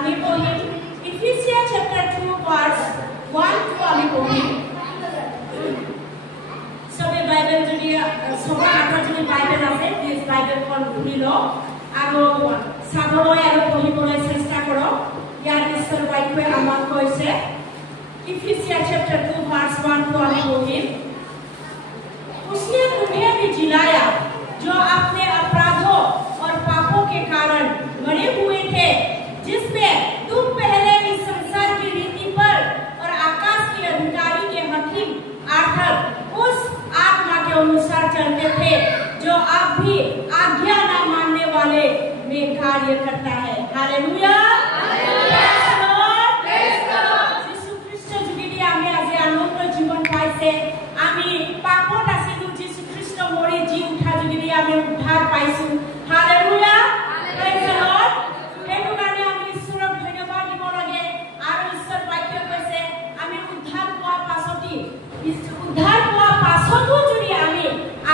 আমি পঢ়িম Ephesians chapter 2 verse 1 to আমি পঢ়িম সবে বাইবেল যদি সবার হাতত যদি বাইবেল আছে প্লিজ বাইবেলখন খুলি লওক আৰু চাবলৈ আৰু পঢ়িবলৈ চেষ্টা কৰক ইয়াৰ ঈশ্বৰ বাক্যই আমাক কৈছে Ephesians chapter 2 verse 1 to আমি পঢ়িম उसने तुम्हें भी जिलाया जो अपने अपराधों और पापों के कारण मरे हुए थे जिसमें तुम पहले इस संसार की रीति पर और आकाश के अधिकारी के हकीम अर्थात उस आत्मा के अनुसार चलते थे जो अब भी आज्ञा न मानने वाले में कार्य करता है हालेलुया যিশু খ্রিস্ট যোগেদি আমি আজি আনন্দ জীবন পাইছে আমি পাপত আছিলো যিশু খ্রিস্ট মৰি জি উঠা যোগেদি আমি উদ্ধাৰ পাইছো হালেলুয়া প্ৰেজ দ্য লৰ্ড হেতু কাৰণে আমি ঈশ্বৰক ধন্যবাদ দিব লাগে আৰু ঈশ্বৰ বাক্য কৈছে আমি উদ্ধাৰ পোৱাৰ পাছতো যদি আমি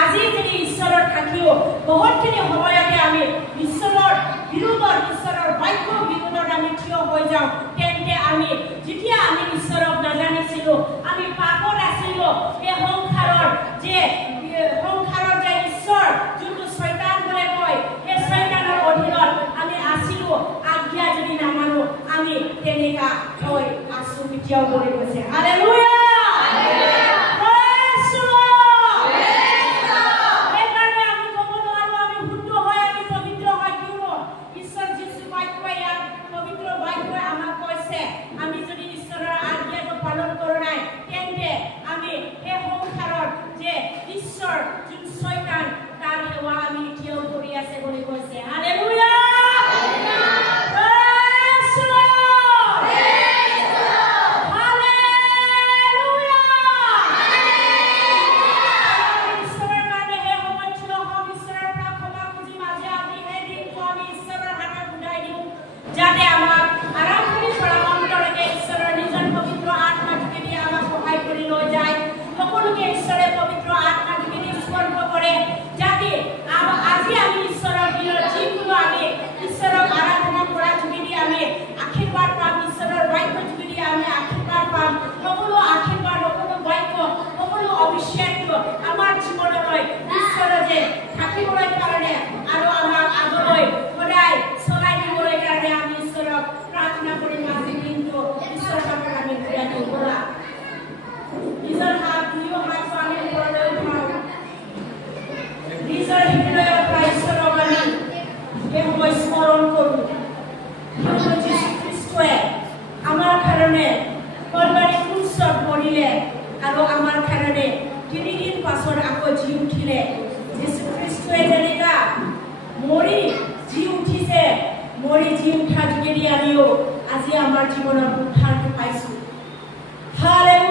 আজি যদি ঈশ্বৰৰ থাকিও বহুতখিনি সময়তে আমি ঈশ্বৰৰ বিৰোধত ঈশ্বৰৰ বাক্য বিৰোধত আমি থিয় হৈ যাওঁ তেন্তে আমি যেতিয়া আমি ঈশ্বৰক নাজানিছিলো আমি পাপত আছিলো এই সংসাৰৰ যে ঈশ্বৰ যোনটো শয়তান বুলি কয় এই শয়তানৰ অধীনত আমি আছিলো আজ্ঞা যদি নামানো আমি তেনেকা হৈ আছো এতিয়াও বুলি কৈছে হালেলুয়া আজি আমাৰ জীৱনৰ উদ্ধাৰটো পাইছো হালেলুয়া